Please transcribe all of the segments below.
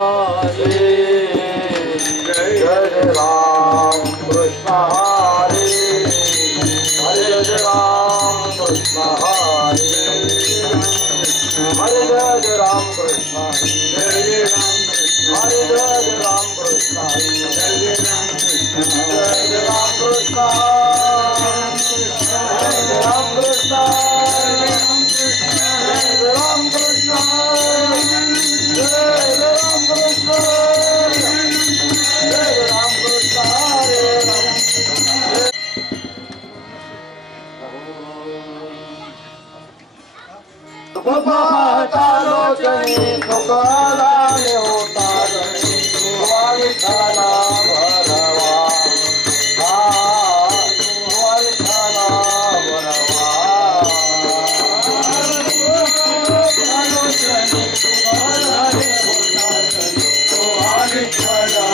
जय राम कृष्ण हरे हरे जय राम कृष्ण हरे हरे जय राम कृष्ण हरे हरे जय राम कृष्ण हरे जय राम कृष्ण जय राम कृष्ण जय राम कृष्ण जय राम कृष्ण जय राम कृष्ण हरे लोचनी तुकाराने होता स्वामी खाना भरवा स्वामी खाना भरवा लोचनी तुकाराने होता स्वामी खाना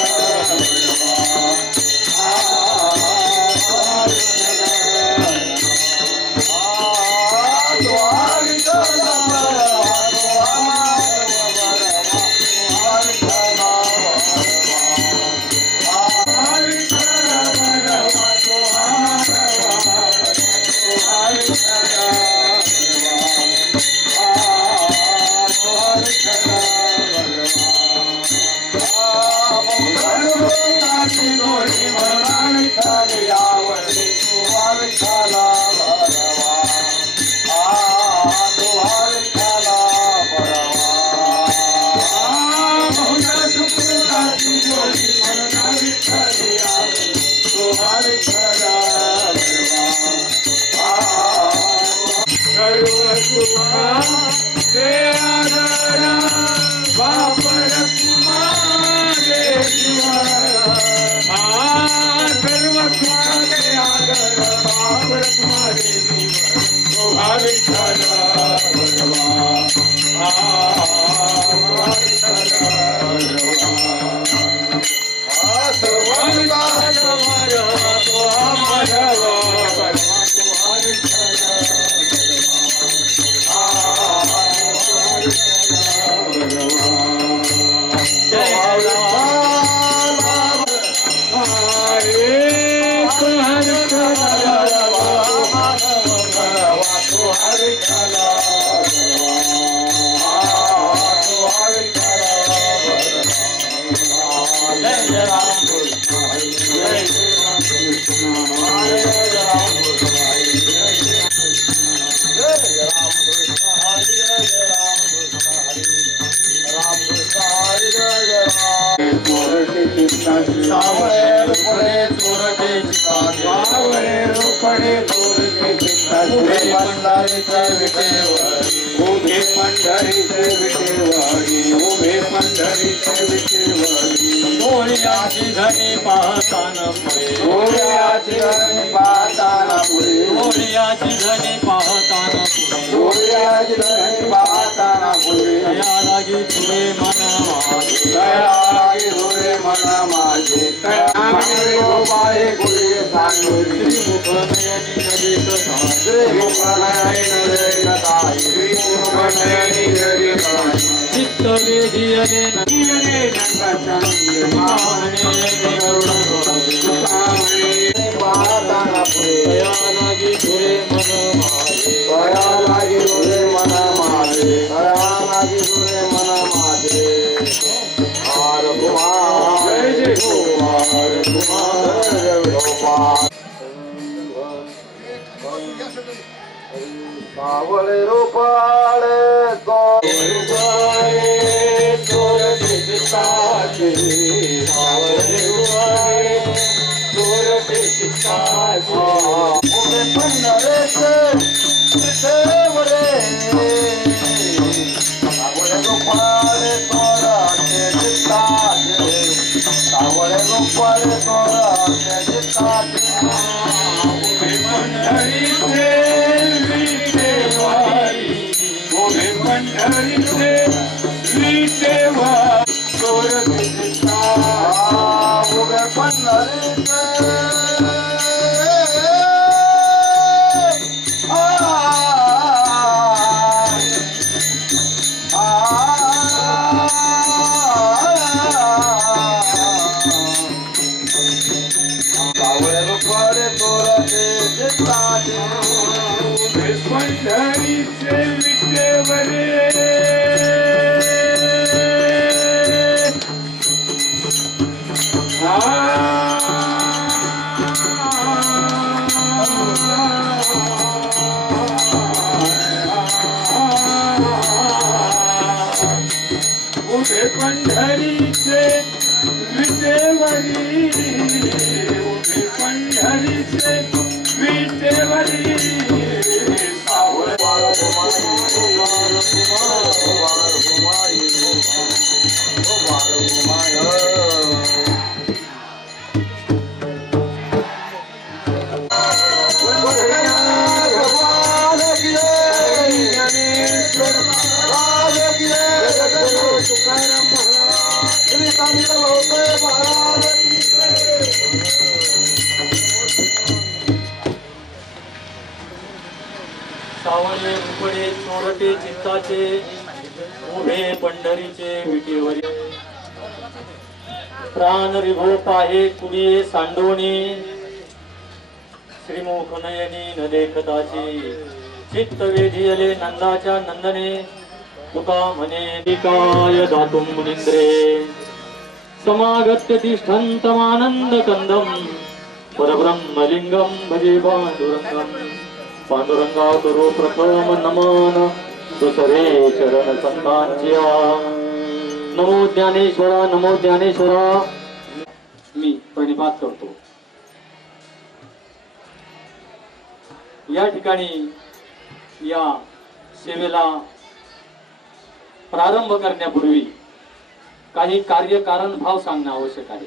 उभे पंढरीचे विटेवाडी उभे पंढरीचे विटेवाडी डोळ्याची धनी पाहताना पुढे डोळ्याची धनी पाहताना पुढे डोळ्याची धनी पाहताना पुढे डोळ्याची धनी पाहताना पुढे दया लागी तुझे मन माझे दया लागी तुझे मन माझे दया लागी गोपाळे गुढे सांगोरी मुख नयनी नदी कथा मुख नयनी कथा मुख नयनी कथा चित्त वेदियने नयने नंदचंद्र माने करुणा पाहताना पुढे दया लागी तुझे मन माझे दया लागी तुझे मन माझे दया लागी तुझे मन माझे हर कुमार जय कुमार कुमार गोपाल सावळे रूपाळे गोपाळे चोर चित्ताचे सावळे रूपाळे चोर चित्ताचे उभे पंढरीचे विटेवरे सावळे रूपाळे चोराचे चित्ताचे सावळे रूपाळे चोराचे चित्ताचे उभे पंढरीचे पंढरीचे विटेवा चोर चित्ता उभे पंढरीचे पंढरीचे विटेवरी उभे पंढरीचे विटेवरी सावळ सावळे उपडे चोरटे चित्ताचे उभे पंढरीचे विटेवरी प्राण रिभो पाहे कुडिये सांडोणी श्रीमुख नयनी न देखताची चित्त वेधियले नंदाच्या नंदने तुका म्हणे निकाय दातुं मुनींद्रे समागत्य तिष्ठन्तमानंद कंदम परब्रह्मलिंगम भजे पांडुरंगम पांडुरंगा करो प्रथम नमन दुसरे चरण संतांच्या नमो ज्ञानेश्वरा नमो ज्ञानेश्वरा मी प्रणिपात करतो। या ठिकाणी या सेवेला प्रारंभ करण्यापूर्वी काही कार्यकारण भाव सांगणं आवश्यक आहे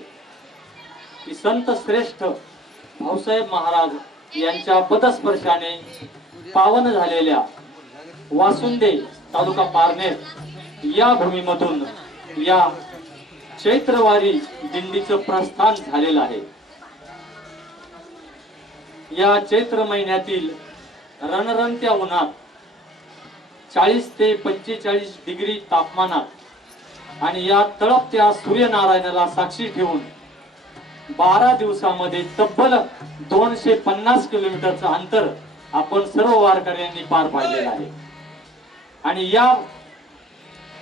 की संत श्रेष्ठ भाऊसाहेब महाराज यांच्या पदस्पर्शाने पावन झालेल्या वासुंदे तालुका पारनेर या भूमीमधून या चैत्रवारी दिंडीचं प्रस्थान झालेलं आहे। या चैत्र महिन्यातील रणरणत्या उन्हात 40 ते 45 डिग्री तापमानात आणि या तळपत्या सूर्यनारायणाला साक्षी ठेवून 12 दिवसामध्ये तब्बल 250 किलोमीटरचं अंतर आपण सर्व वारकऱ्यांनी पार पाडलेलं आहे। आणि या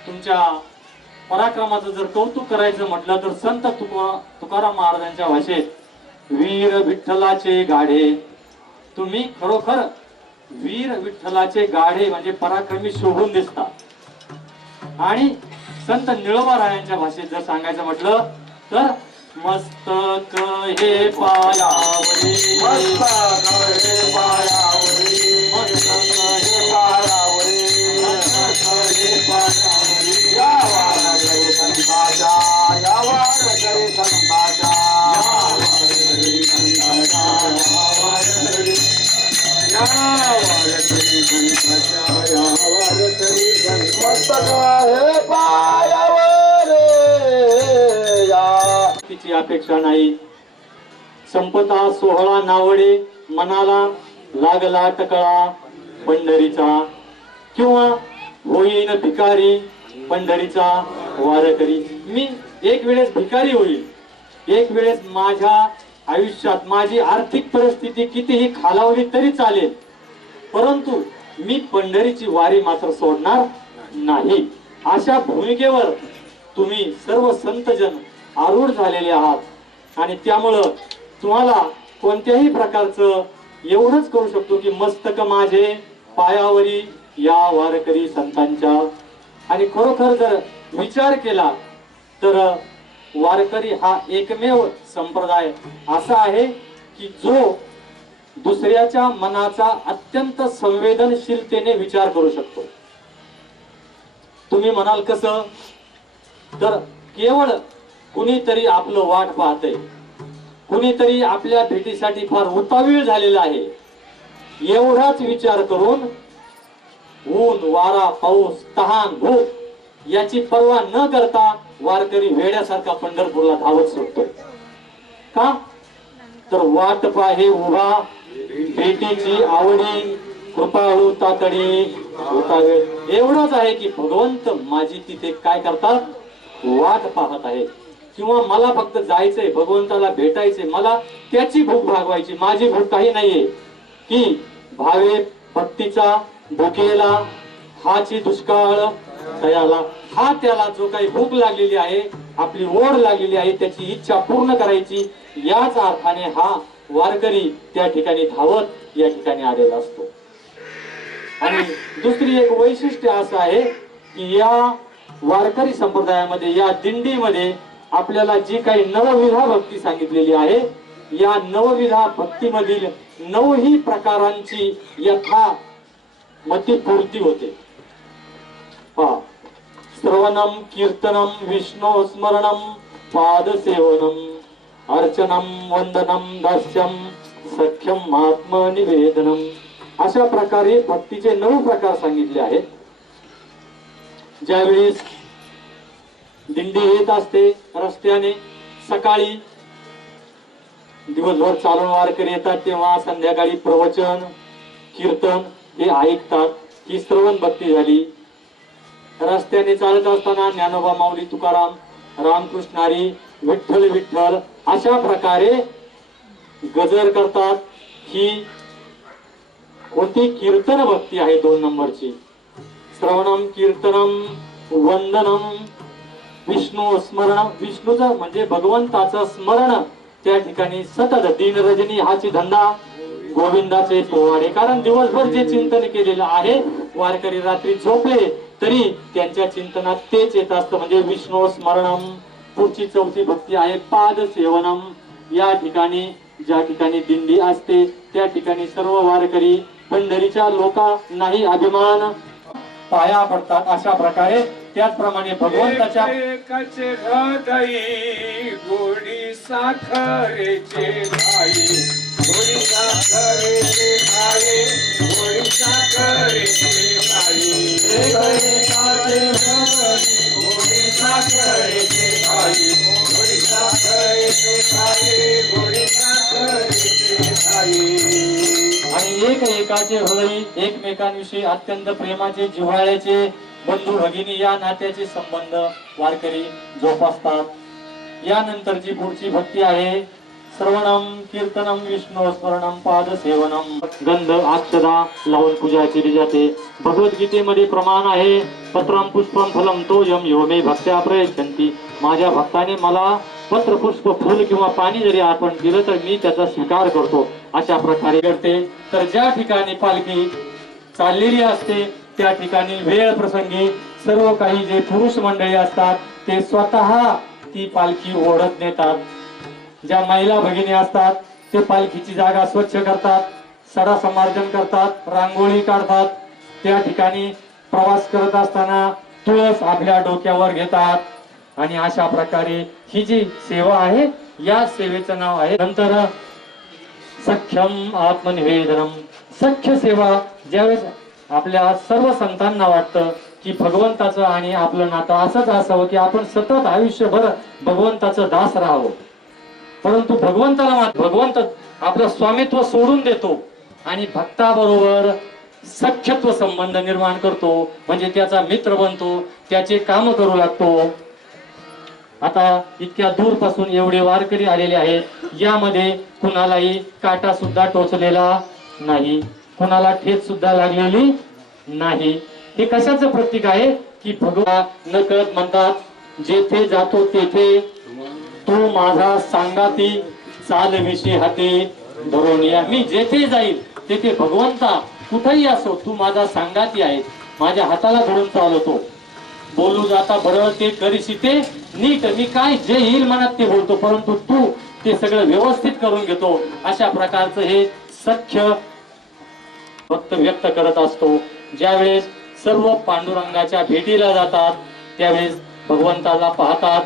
तुमच्या पराक्रमाचं जर कौतुक करायचं म्हटलं तर संत तुकाराम महाराजांच्या भाषेत वीर विठ्ठलाचे गाढे, तुम्ही खरोखर वीर विठ्ठलाचे गाढे म्हणजे पराक्रमी शोभून दिसतात। आणि संत निळोबारायांच्या भाषेत जर सांगायचं म्हटलं तर मस्तक हे पायावरी मस्तक हे पायावरी मस्तक हे पायावरी मस्तक हे पायावरी या वारकरी संतांच्या या वारकरी संतांच्या या वारकरी संतांच्या या वारकरी मस्तक हे पायावर तिची अपेक्षा नाही। संपता सोहळा नावडे मनाला लागला टकळा पंढरीचा किंवा होईन भिकारी पंढरीचा वारकरी। मी एक वेळेस भिकारी होईल, एक वेळेस माझ्या आयुष्यात माझी आर्थिक परिस्थिती कितीही खालावली तरी चालेल, परंतु मी पंढरीची वारी मात्र सोडणार नाही। अशा भूमिकेवर तुम्ही सर्व संतजन आरूढ झालेले आहात आणि त्यामुळं तुम्हाला कोणत्याही प्रकारचं एवढंच करू शकतो की मस्तक माझे पायावरी या वारकरी संतांच्या। आणि खरोखर जर विचार केला तर वारकरी हा एकमेव संप्रदाय असा आहे की जो दुसऱ्याच्या मनाचा अत्यंत संवेदनशीलतेने विचार करू शकतो। तुम्ही म्हणाल कसं, तर केवळ कुणीतरी आपलं वाट पाहतंय, कुणीतरी आपल्या भेटीसाठी फार उतावीळ झालेला आहे, एवढाच विचार करून ऊन वारा पाऊस तहान भूक याची पर्वा न करता वारकरी वेड्यासारखा पंढरपूरला धावत सुटतो। का तर वाट पाहे उभा भेटीची आवडी कृपाळू तातडी उतावेळ एवढंच आहे की भगवंत माझी तिथे काय करतात, वाट पाहत आहे किंवा मला फक्त जायचंय भगवंताला भेटायचंय, मला त्याची भूक भागवायची, माझी भूक काही नाहीये की भावे भक्तीचा भुकेला हाची दुष्काळ तयाला। हा त्याला जो काही भूक लागलेली आहे, आपली ओढ लागलेली आहे, त्याची इच्छा पूर्ण करायची, याच अर्थाने हा वारकरी त्या ठिकाणी धावत या ठिकाणी आलेला असतो। आणि दुसरी एक वैशिष्ट्य असं आहे की या वारकरी संप्रदायामध्ये या दिंडीमध्ये आपल्याला जी काही नवविधा भक्ती सांगितलेली आहे, या नवविधा भक्तीमधील 9ही प्रकारांची यथा मती पूर्ती होते. पहा, श्रवणम कीर्तनम विष्णू स्मरणम पादसेवनम अर्चनम वंदनम दास्यम सख्यम आत्मनिवेदनम, अशा प्रकारे भक्तीचे 9 प्रकार सांगितले आहेत. ज्यावेळेस दिंडी येत असते रस्त्याने, सकाळी दिवसभर चालून वारकरी येतात, तेव्हा संध्याकाळी प्रवचन कीर्तन हे ऐकतात. ही श्रवण भक्ती झाली. रस्त्याने चालत असताना ज्ञानोबा माऊली तुकाराम रामकृष्ण हरी विठ्ठल विठ्ठल अशा प्रकारे गजर करतात. ही कोणती कीर्तन भक्ती आहे 2 नंबरची. श्रवणम कीर्तनम वंदनम विष्णू स्मरण, विष्णूचं म्हणजे भगवंताचं स्मरण त्या ठिकाणी सतत, दिन रजनी हाची धंदा गोविंदाचे पोवाडे. कारण दिवसभर जे चिंतन केलेलं आहे, वारकरी रात्री झोपले तरी त्यांच्या चिंतनात तेच येत असतं, म्हणजे विष्णू स्मरणम. पुढची 4थी भक्ती आहे पाद सेवनम. या ठिकाणी ज्या ठिकाणी दिंडी असते त्या ठिकाणी सर्व वारकरी पंढरीच्या लोकांनाही अभिमान पाया पडतात. अशा प्रकारे त्याचप्रमाणे भगवंताच्या एकाचे हृदयी गोडी साखरेचे भाई, गोडी साखरेचे भाई, गोडी साखरेचे भाई. एकाचे हृदयी गोडी साखरेचे भाई, गोडी साखरेचे भाई, गोडी साखरेचे भाई. आणि एकाचे हृदय एकमेकांविषयी अत्यंत प्रेमाचे जिव्हाळ्याचे बंधू भगिनी या नात्याचे संबंध वारकरी जोपासतात. यानंतरची पुढची भक्ती आहे श्रवणम कीर्तनम विष्णू स्मरणम पाद सेवनम. गंध अक्षदा लावून पूजा केली जाते. भगवद्गीतेमध्ये प्रमाण आहे पत्रम पुष्पम फलम तो यम यो मे भक्त्या प्रयच्छन्ति. माझ्या भक्ताने मला पत्र पुष्प फुल किंवा पाणी जरी अर्पण केलं तर मी त्याचा स्वीकार करतो, अशा प्रकारे करते. तर ज्या ठिकाणी पालखी चाललेली असते त्या ठिकाणी वेळ प्रसंगी सर्व काही जे पुरुष मंडळी असतात ते स्वतः ती पालखी ओढत नेतात. ज्या महिला भगिनी असतात ते पालखीची जागा स्वच्छ करतात, सडा समार्जन करतात, रांगोळी काढतात. त्या ठिकाणी प्रवास करत असताना तुळस आपल्या डोक्यावर घेतात. आणि अशा प्रकारे ही जी सेवा आहे या सेवेचं नाव आहे नंतर सख्यम आत्मनिवेदनम. सख्य सेवा ज्यावेळेस आपल्या सर्व संतांना वाटतं की भगवंताचं आणि आपलं नातं असंच असावं की आपण सतत आयुष्यभर भगवंताचं दास राहावं, परंतु भगवंत आपलं स्वामित्व सोडून देतो आणि भक्ताबरोबर सख्यत्व संबंध निर्माण करतो, म्हणजे त्याचा मित्र बनतो, त्याचे काम करू लागतो. आता इतक्या दूर पासून एवढे वारकरी आलेले आहेत, यामध्ये कुणालाही काटा सुद्धा टोचलेला नाही, कुणाला ठेच सुद्धा लागलेली नाही. हे कशाचं प्रतीक आहे की भगवान नकळत म्हणतात जेथे जातो तेथे तू माझा सांगाती चालविशी हाती धरून या. मी जेथे जाईल तेथे भगवंता कुठेही असो तू माझा सांगाती आहे, माझ्या हाताला धरून चालवतो. बोलू जाता बरं ते करीशी ते नीट, मी काय जे येईल मनात ते बोलतो, परंतु तू ते सगळं व्यवस्थित करून घेतो. अशा प्रकारचं हे सख्य भक्त व्यक्त करत असतो. ज्यावेळेस सर्व पांडुरंगाच्या भेटीला जातात त्यावेळेस भगवंताला पाहतात,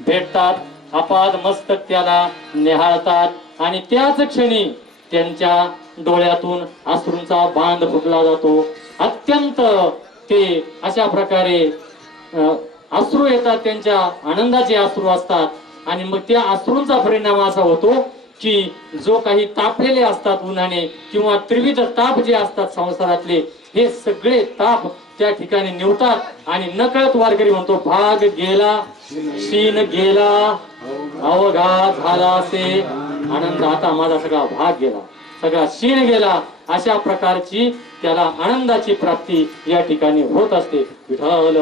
भेटतात, आपाद मस्तक त्याला निहाळतात आणि त्याच क्षणी त्यांच्या डोळ्यातून अश्रूंचा बांध फुटला जातो. अत्यंत ते अशा प्रकारे अश्रू येतात, त्यांच्या आनंदाचे अश्रू असतात आणि मग त्या अश्रूंचा परिणाम असा होतो की जो काही तापलेले असतात उन्हाने किंवा त्रिविध ताप जे असतात संसारातले, हे सगळे ताप त्या ठिकाणी निवतात आणि नकळत वारकरी म्हणतो भाग गेला शीन गेला अवघा झाला असे आनंद, आता माझा सगळा भाग गेला, सगळा शीन गेला. अशा प्रकारची त्याला आनंदाची प्राप्ती या ठिकाणी होत असते. विठ्ठल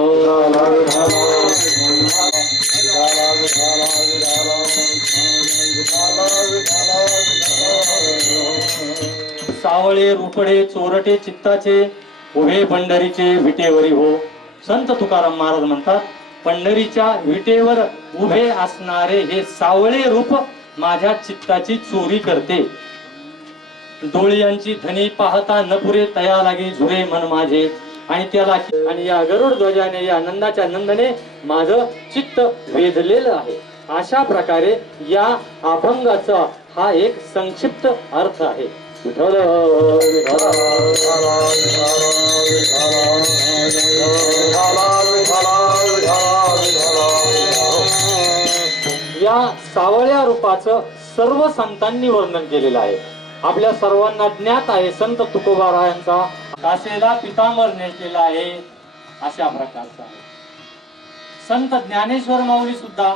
सावळे रुपडे चोरटे चित्ताचे उभे पंढरीचे विटेवरी हो. संत तुकाराम महाराज म्हणतात, पंढरीच्या विटेवर उभे असणारे हे सावळे रूप माझ्या चित्ताची चोरी करते. डोळ्यांची धनी पाहता न पुरे तया लागे झुरे मन माझे. आणि त्याला आणि या गरुड ध्वजाने या नंदाच्या नंदने माझं चित्त वेधलेलं आहे. अशा प्रकारे या अभंगाचा हा एक संक्षिप्त अर्थ आहे. विठ्ठल या सावळ्या रूपाचं सर्व संतांनी वर्णन केलेलं आहे. आपल्या सर्वांना ज्ञात आहे संत तुकोबारायांचा कासेला पितांबर नेसलेला आहे अशा प्रकारचा आहे. संत ज्ञानेश्वर माऊली सुद्धा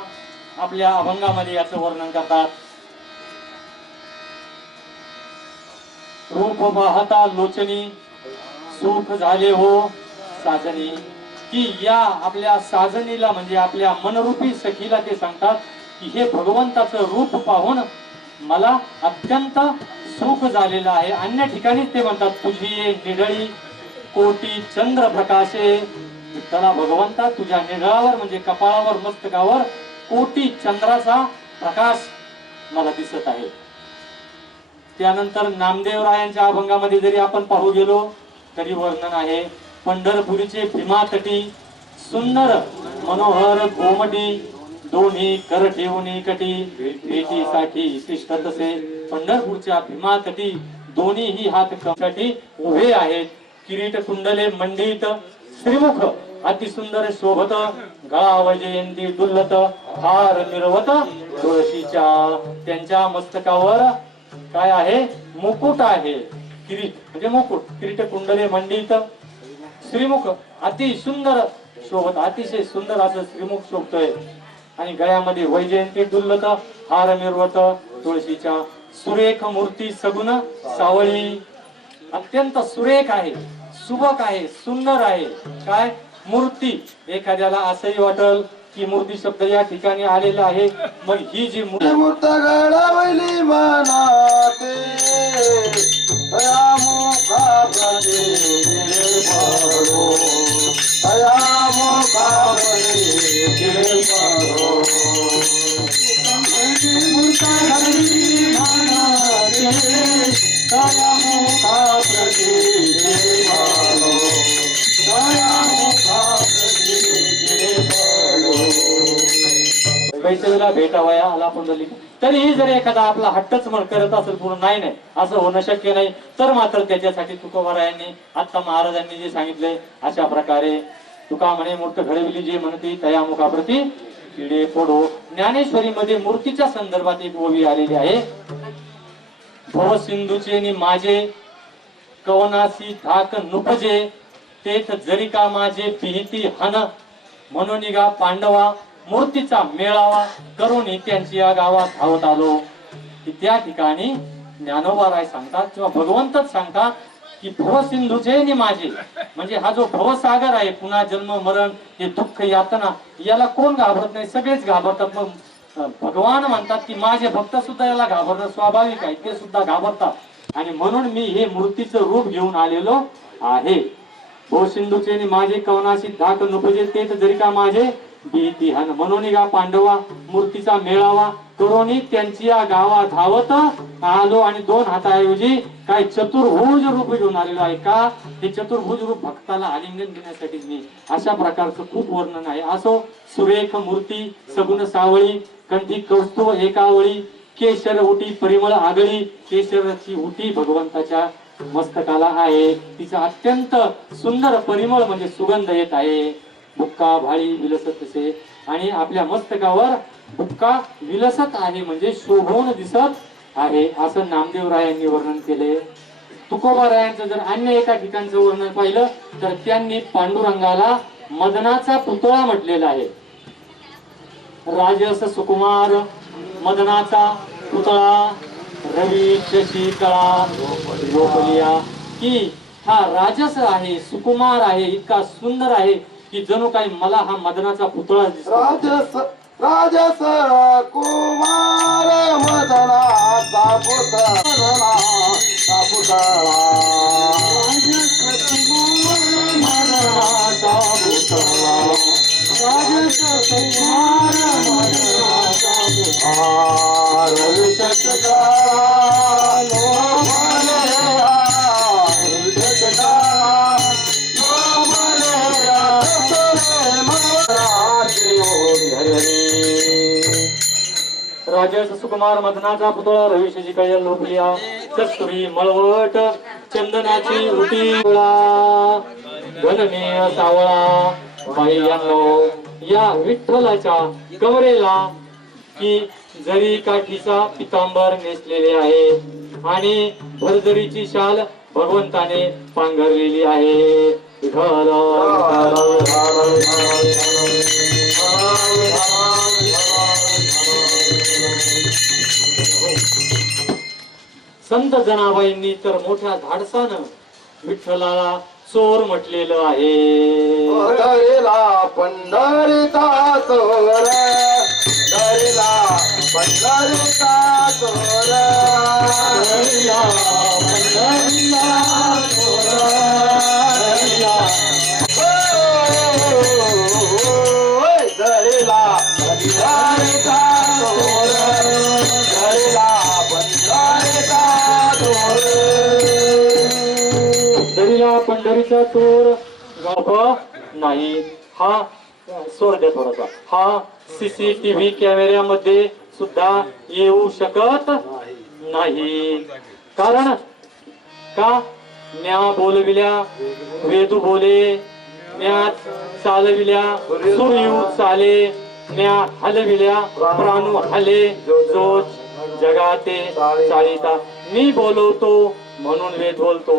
आपल्या अभंगामध्ये याचं वर्णन करतात. रूप पाहता लोचनी सुख झाले हो साजनी. की या आपल्या साजनीला म्हणजे आपल्या मनरूपी सखीला ते सांगतात की हे भगवंताचं रूप पाहून मला अत्यंत सुख झालेलं आहे. अन्य ठिकाणी ते म्हणतात तुझी निढळी कोटी चंद्र प्रकाशे. विठ्ठला भगवंता तुझ्या निढळावर म्हणजे कपाळावर मस्तकावर कोटी चंद्राचा प्रकाश मला दिसत आहे. त्यानंतर नामदेवरायांच्या अभंगामध्ये जरी आपण पाहू गेलो तरी वर्णन आहे. पंढरपुरीचे भीमातटी सुंदर मनोहर गोमटी दोन्ही कर ठेवून कटी भेटीसाठी शिष्ट तसे. पंढरपूरच्या भीमातटी दोन्हीही हात साठी उभे आहेत. किरीट कुंडले मंडित श्रीमुख अतिसुंदर शोभत गळा वैजयंती डुल्लत हार मिरवत तुळशीच्या. त्यांच्या मस्तकावर काय आहे? मुकुट आहे. किरीट म्हणजे मुकुट. किरीट कुंडले मंडित श्रीमुख अति सुंदर शोभत अतिशय सुंदर असं श्रीमुख शोभतोय. आणि गळ्यामध्ये वैजयंती डुल्लत हार मिरवत तुळशीच्या. सुरेख मूर्ती सगुण सावळी. अत्यंत सुरेख आहे, सुबक आहे, सुंदर आहे. काय मूर्ती? एखाद्याला असंही वाटल की मूर्ती शब्द या ठिकाणी आलेला आहे. मग ही जी मूर्त घडवली मनाते तया मुखा प्रती पडो. तया मुखा प्रती पडो. मूर्त घडवली मनाते तया मुखा प्रती पडो. तया मुखा प्रती पडो. पैसेला भेटावया आला पुंडली. तरीही जर एखादा आपला हट्टच म्हण करत असेल पूर्ण नाही असं होणं शक्य नाही. तर मात्र त्याच्यासाठी तुकोबारायांनी आता महाराजांनी जे सांगितले अशा प्रकारे तुका म्हणे मूर्त घडविली जे म्हणती तया मुखाप्रती किडे पडो. ज्ञानेश्वरी मध्ये मूर्तीच्या संदर्भात एक ओवी आलेली आहे. भव सिंधूचे नि माझे कवनासी धाक नुपजे तेथ जरी का माझे पिहिती हन म्हणून निघा पांडवा मूर्तीचा मेळावा करून त्यांची या गावात धावत आलो. त्या ठिकाणी ज्ञानोबाराय सांगतात किंवा भगवंतच सांगतात की भवसिंधूचे नि माझे म्हणजे हा जो भवसागर आहे पुन्हा जन्म मरण हे दुःख यातना याला कोण घाबरत नाही? सगळेच घाबरतात. मग भगवान म्हणतात की माझे भक्त सुद्धा याला घाबरणं स्वाभाविक आहे. ते सुद्धा घाबरतात. आणि म्हणून मी हे मूर्तीचं रूप घेऊन आलेलो आहे. भवसिंधूचे नि माझे कवनाशी धाक नुपजे तेच जरी का माझे भीती हन म्हणून गा पांडवा मूर्तीचा मेळावा करोनी त्यांची या गावा धावत आलो. आणि दोन हाताऐवजी काय चतुर्भुज रूप घेऊन आलेलो आहे. का? हे चतुर्भुज रूप भक्ताला आलिंगन देण्यासाठी मी अशा प्रकारचं खूप वर्णन आहे. असो सुरेख मूर्ती सगुण सावळी कंठी कौस्तुभ एकावळी केशर उटी परिमळ आगळी. केशराची उटी भगवंताच्या मस्तकाला आहे. तिचा अत्यंत सुंदर परिमळ म्हणजे सुगंध येत आहे. बुक्का भाळी विलसत तसे. आणि आपल्या मस्तकावर बुक्का विलसत आहे म्हणजे शोभून दिसत आहे असं नामदेवरायांनी वर्णन केले. तुकोबारायांचं जर अन्य एका ठिकाणचं वर्णन पाहिलं तर त्यांनी पांडुरंगाला मदनाचा पुतळा म्हटलेला आहे. राजस सुकुमार मदनाचा पुतळा रवी शशी कळा लोकलिया. की हा राजस आहे, सुकुमार आहे, इतका सुंदर आहे की जणू काही मला हा मदनाचा पुतळा दिसतो. राजस राजस कुमार मदनाचा पुतळा. मदनाचा पुतळा राजस सुकुमार मदनाचा पुतळा रविशजी कळ्या लोकलिया कस्तुरी मळवट चंदनाची उटी घनमेय सावळा बाई यांनो या विठ्ठलाच्या कमरेला की जरी काठीचा पितांबर नेसलेले आहे आणि भरजरीची शाल भगवंताने पांघरलेली आहे. विठ्ठल संत जनाबाईंनी तर मोठ्या धाडसानं विठ्ठलाला चोर म्हटलेलं आहे. दरेला पंढरीचा चोर दरेला पंढरीचा चोर दरिया पंढरीचा चोर, दरिया दरेला पंढरीचा चोर दरेला पंढरीचा चोर. दरिया पंढरीचा चोर गाभ नाही. हा सोड द्या थोडासा. हा सीसीटीव्ही कॅमेऱ्यामध्ये सुद्धा येऊ शकत नाही. कारण का म्या बोलविल्या वेदू बोले, म्या चालविल्या सूर्यू चाले, म्या हलविल्या प्राणू हले, जो जगाते चालिता. मी बोलवतो म्हणून वेद बोलतो,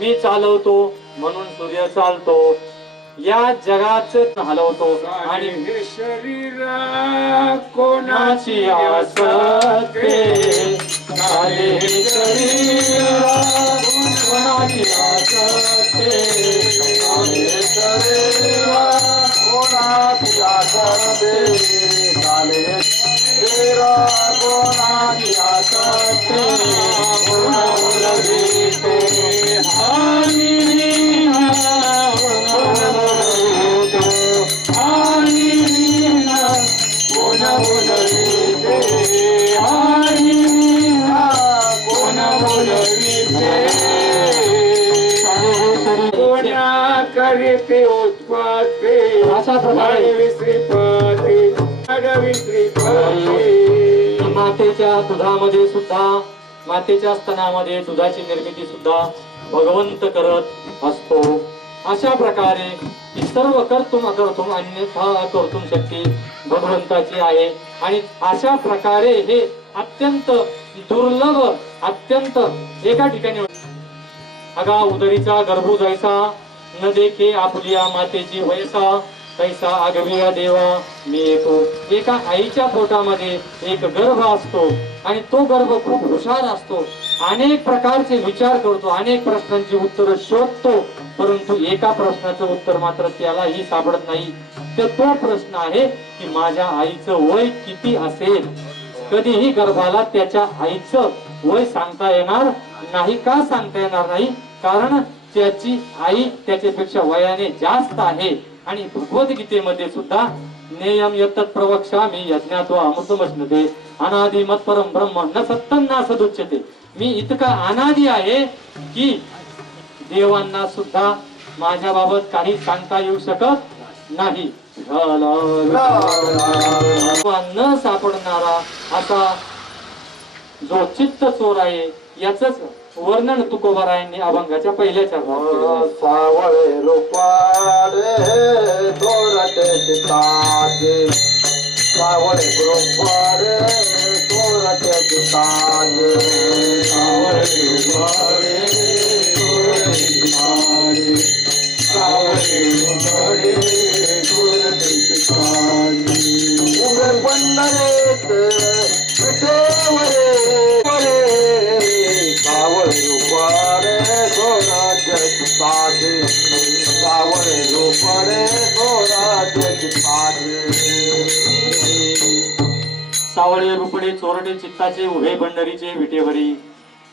मी चालवतो म्हणून सूर्य चालतो, या जगाच हलवतो. आणि शरीर कोणाची आसते नाले हे शरीर कोणाची आसते नाले हे शरीर कोणाची आसते नाले हे शरीर कोणाची आसते बोलविते हरी कोण बोलविते हरी कोण बोलविते कोणा करीते उत्पत्ती अशा प्रकारे विश्रीपती मातेच्या दुधामध्ये सुद्धा, मातेच्या स्तनामध्ये दुधाची निर्मिती सुद्धा भगवंत करत असतो. अशा प्रकारे ही सर्व कर्तुम अकर्तुम अन्यथा अकर्तुम शक्ती भगवंताची आहे. आणि अशा प्रकारे हे अत्यंत दुर्लभ, अत्यंत एका ठिकाणी अगा उदरीचा गर्भू जायचा न देखे आपुलिया मातेची वयसा तैसा आगविया देवा मी येतो. एका आईच्या पोटामध्ये एक गर्भ असतो आणि तो गर्भ खूप हुशार असतो, अनेक प्रकारचे विचार करतो, अनेक प्रश्नांची उत्तर शोधतो, परंतु एका प्रश्नाचं उत्तर मात्र त्यालाही सापडत नाही. तर तो प्रश्न आहे की माझ्या आईचं वय किती असेल. कधीही गर्भाला त्याच्या आईचं वय सांगता येणार नाही. का सांगता येणार नाही? कारण त्याची आई त्याच्यापेक्षा वयाने जास्त आहे. आणि भगवद्गीतेमध्ये सुद्धा नेयम यत्तत् प्रवक्ष्यामि यज्ञात्वा अमृतमश्नुते अनादि मत्परम ब्रह्म न सत्तं न सदुच्यते. मी इतका अनादि आहे की देवांना सुद्धा माझ्या बाबत काही सांगता येऊ शकत नाही. न सापडणारा असा जो चित्त चोर आहे याच वर्णन तुकोबारायांनी अभंगाच्या पहिल्या चरणात सावळे रूपाले तोरटे चिताचे सावळे रूपाले तोरटे चिताचे सावळे रूपाले तोरटे चिताचे सावळे रूपाले तोरटे चिताचे उभे पंढरीत विठेवरे सावळे रूपाले तोरटे चिताचे सावळे रूपाले तोरटे चिताचे. सावळे रुपडे चोरटे चित्ताचे उभे पंढरीचे विटेवरी.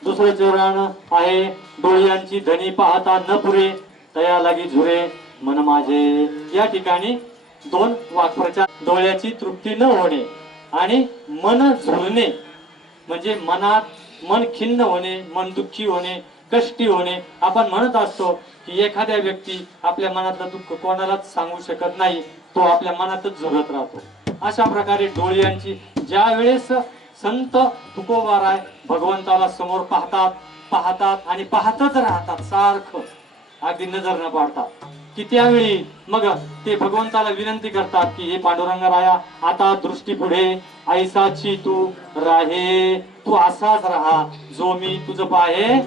दुसरं चरण आहे डोळ्यांची धनी पाहता न पुरे तया लागी झुरे मन माझे. या ठिकाणी दोन वाक्प्रचार. डोळ्याची तृप्ती न होणे आणि मन झुरणे म्हणजे मनात मन खिन्न होणे, मन दुःखी होणे, कष्टी होणे. आपण म्हणत असतो की एखाद्या व्यक्ती आपल्या मनातलं दुःख कोणालाच सांगू शकत नाही, तो आपल्या मनातच झुरत राहतो. अशा प्रकारे डोळ्यांची ज्या वेळेस संत तुकोबाराय भगवंताला समोर पाहतात पाहतात आणि पाहतच राहतात सारखं, अगदी नजर न पाडतात की त्यावेळी मग ते भगवंताला विनंती करतात की हे पांडुरंग राया, आता दृष्टी पुढे ऐसाची तू राहे, तू असाच राहा जो मी तुझं पाहे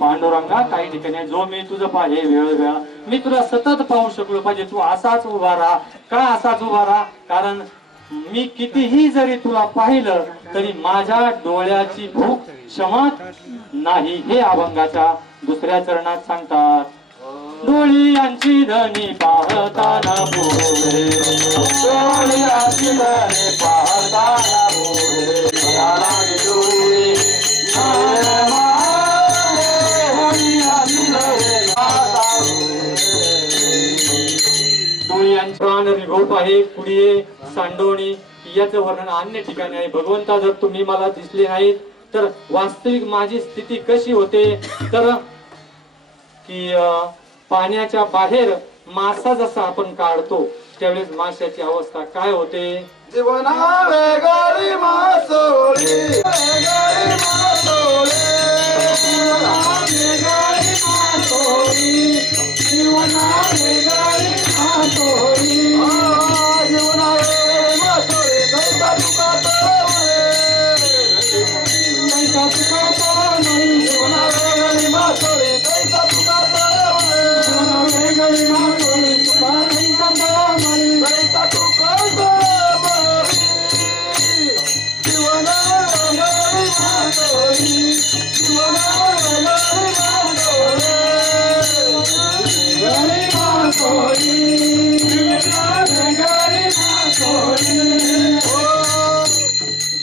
पांडुरंगा. काही ठिकाणी जो मी तुझं पाहे वेळोवेळा, मी तुला सतत पाहू शकलो पाहिजे, तू असाच उभा राहा. का असाच उभा राहा? कारण मी कितीही जरी तुला पाहिलं तरी माझ्या डोळ्याची भूक क्षमत नाही, हे अभंगाच्या दुसऱ्या चरणात सांगतात. डोळी यांची धनी पाहताना पुढे, डोळी यांची धनी पाहताना पुढे, दयालागी डोळी डोळी यांची प्राण निघोप आहे. पुढे सांडोणी याचं वर्णन अन्य ठिकाणी आहे. भगवंता जर तुम्ही मला दिसले नाहीत तर वास्तविक माझी स्थिती कशी होते, तर की पाण्याच्या बाहेर मासा जसा आपण काढतो त्यावेळेस माशाची अवस्था काय होते. जीवना वेगळी मासोळी, वेगळी मासोळी, जीवना वेगळी मासोळी, जीवना वेगळी मासोळी, जीवना वेगळी मासोळी, दैसा तुका दैसा तुका जीवना वेगळी मासोळी, दैसा तुका जीवना वेगळी मासोळी, तुका दैसा दैसा तुका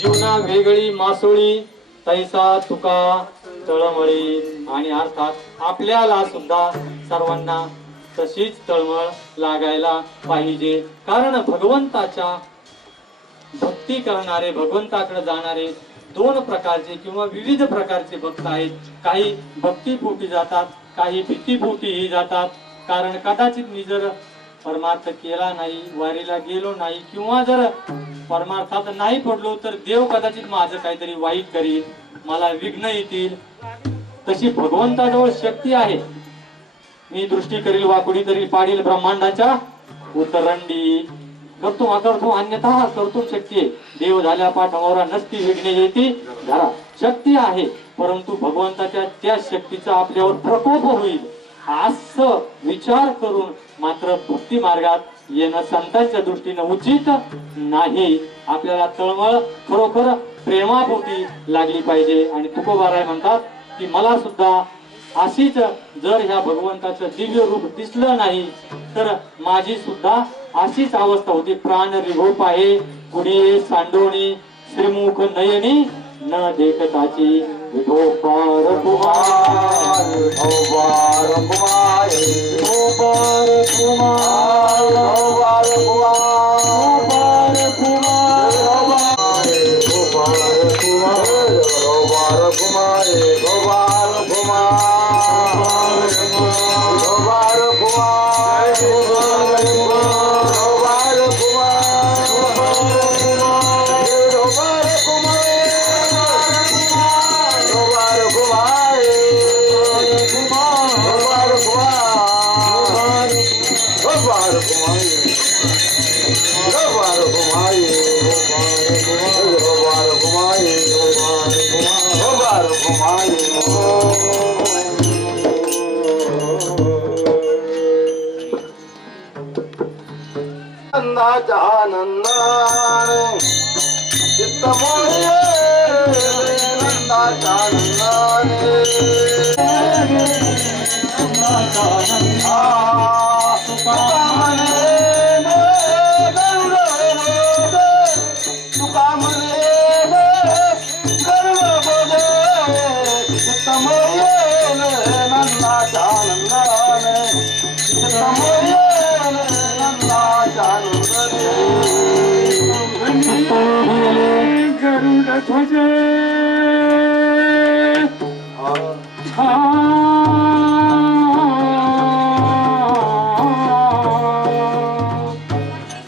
जीवना वेगळी मासोळी तैसा तुका तळमळी. आणि अर्थात आपल्याला सुद्धा सर्वांना तशीच तळमळ लागायला पाहिजे, कारण भगवंताच्या भक्ती करणारे, भगवंताकडे जाणारे दोन प्रकारचे किंवा विविध प्रकारचे भक्त आहेत. काही भक्तीपोटी जातात, काही भीतीपोटीही जातात. कारण कदाचित मी जर परमार्थ केला नाही, वारीला गेलो नाही किंवा जर परमार्थात नाही पडलो तर देव कदाचित माझं काहीतरी वाईट करील, मला विघ्न येतील. तशी भगवंताजवळ शक्ती आहे. मी दृष्टी करील वाकुडी तरी पाडील ब्रह्मांडाच्या उतरंडी. करतो अकर्तो अन्यथा करतो शक्ती आहे. देव झाल्या पाठमोरा नसती विघ्ने येती घरा. शक्ती आहे, परंतु भगवंताच्या त्या शक्तीचा आपल्यावर प्रकोप होईल असं विचार करून मात्र भक्ती मार्गात येणं संतांच्या दृष्टीने उचित नाही. आपल्याला तळमळ खरोखर प्रेमापोटी लागली पाहिजे. आणि तुकोबाराय म्हणतात की मला सुद्धा अशीच जर ह्या भगवंताचं दिव्य रूप दिसलं नाही तर माझी सुद्धा अशीच अवस्था होती. प्राण रिघोप आहे. पुढे सांडोणी श्रीमुख नयनी न देखताची विठोबार कुमार, विठोबार कुमार, विठोबार कुमार, विठोबार कुमार, विठोबार कुमार, विठोबार कुमार, विठोबार कुमार, विठोबार कुमार, विठोबार कुमार, विठोबार कुमार, विठोबार नंदाच्या आनंदाने चित्तमोही नंदाच्या आनंदाने तुका म्हणे गरुड तुका म्हणे गरुड बोले चित्तमोही नंदाच्या आनंदाने चित्तमोही गरुड ध्वज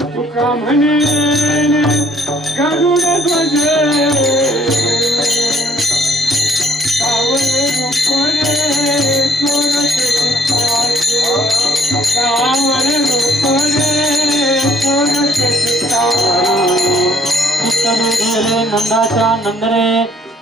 तुका म्हणे गरुड नंदाच्या नंदने,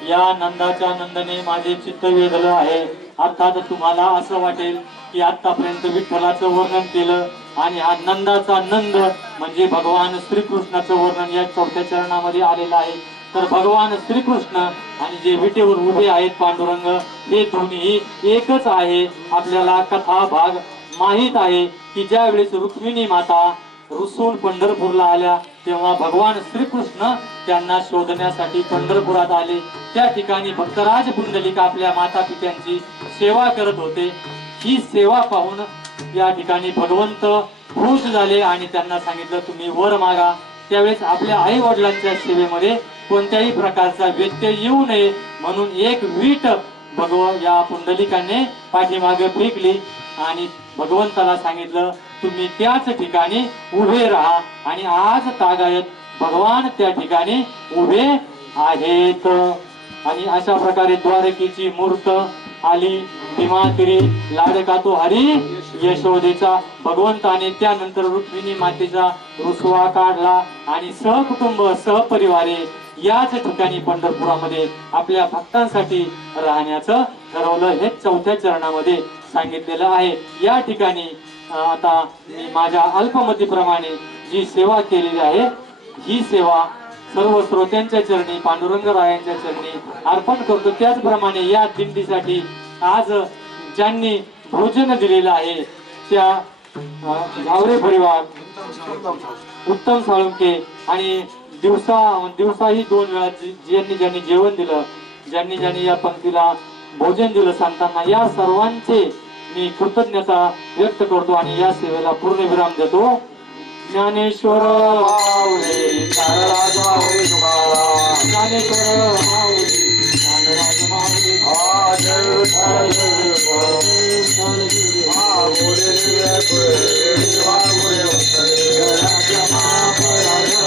या नंदाच्या नंदने माझे चित्त वेधलं आहे. अर्थात तुम्हाला असं वाटेल की आतापर्यंत विठ्ठलाचं वर्णन केलं आणि हा नंदाचा नंद म्हणजे भगवान श्रीकृष्णाचं वर्णन या चौथ्या चरणामध्ये आलेलं आहे. तर भगवान श्रीकृष्ण आणि जे विटेवर उभे आहेत पांडुरंग, हे दोन्ही एकच आहे. आपल्याला कथा भाग माहित आहे की ज्या वेळेस रुक्मिणी माता रुसून पंढरपूरला आल्या तेव्हा भगवान श्रीकृष्ण त्यांना शोधण्यासाठी पंढरपुरात आले. त्या ठिकाणी भक्तराज पुंडलिक आपल्या माता पित्यांची सेवा करत होते. ही सेवा पाहून या ठिकाणी भगवंत खुश झाले आणि त्यांना सांगितलं तुम्ही वर मागा. त्यावेळेस आपल्या आई वडिलांच्या सेवेमध्ये कोणत्याही प्रकारचा व्यत्यय येऊ नये म्हणून एक वीट या पुंडलिकाने पाठीमागे फेकली आणि भगवंताला सांगितलं तुम्ही त्याच ठिकाणी उभे राहा. आणि आज तागायत भगवान त्या ठिकाणी उभे आहेत. आणि अशा प्रकारे द्वारकेची मूर्त आली. भीमातिरी लाडका तो हरी यशोदेचा भगवंताने त्यानंतर रुक्मिणी मातेचा रुसवा काढला आणि सहकुटुंब सहपरिवारे याच ठिकाणी पंढरपुरामध्ये आपल्या भक्तांसाठी राहण्याचं ठरवलं. हे चौथ्या चरणामध्ये सांगितलेलं आहे. या ठिकाणी आता मी माझ्या अल्पमतीप्रमाणे जी सेवा केलेली आहे ही सेवा सर्व श्रोत्यांच्या चरणी पांडुरंगरायांच्या चरणी अर्पण करतो. त्याचप्रमाणे या दिंडीसाठी आज ज्यांनी भोजन दिलेलं आहे त्या झावरे परिवार, उत्तम साळुंके आणि दिवसाही 2 वेळा ज्यांनी जेवण दिलं, ज्यांनी या पंक्तीला भोजन दिलं सांगताना या सर्वांचे मी कृतज्ञता व्यक्त करतो आणि या सेवेला पूर्ण विराम देतो. ज्ञानेश्वर माऊली, ज्ञानराज माऊली तुकाराम, ज्ञानेश्वर माऊली, ज्ञानराज माऊली, जय विठ्ठल जय विठ्ठल, माऊली रे पुरे, माऊली उत्तरे, राजमा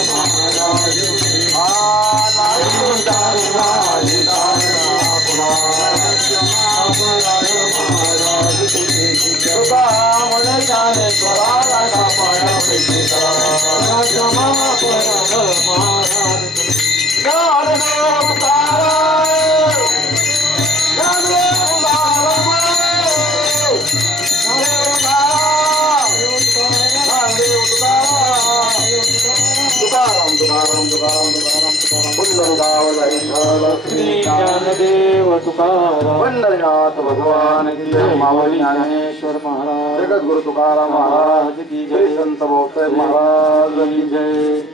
महाराज, नाही दारुणा दारुणा पुरा, महाराज तुका मन ज्ञानेश्वराला कापाया ज्ञानदेव तुकाराम, पंढरीनाथ भगवान की जय. माऊली ज्ञानेश्वर महाराज, जगद्गुरु तुकाराम महाराज की जय. संत भाऊसाहेब महाराज की जय.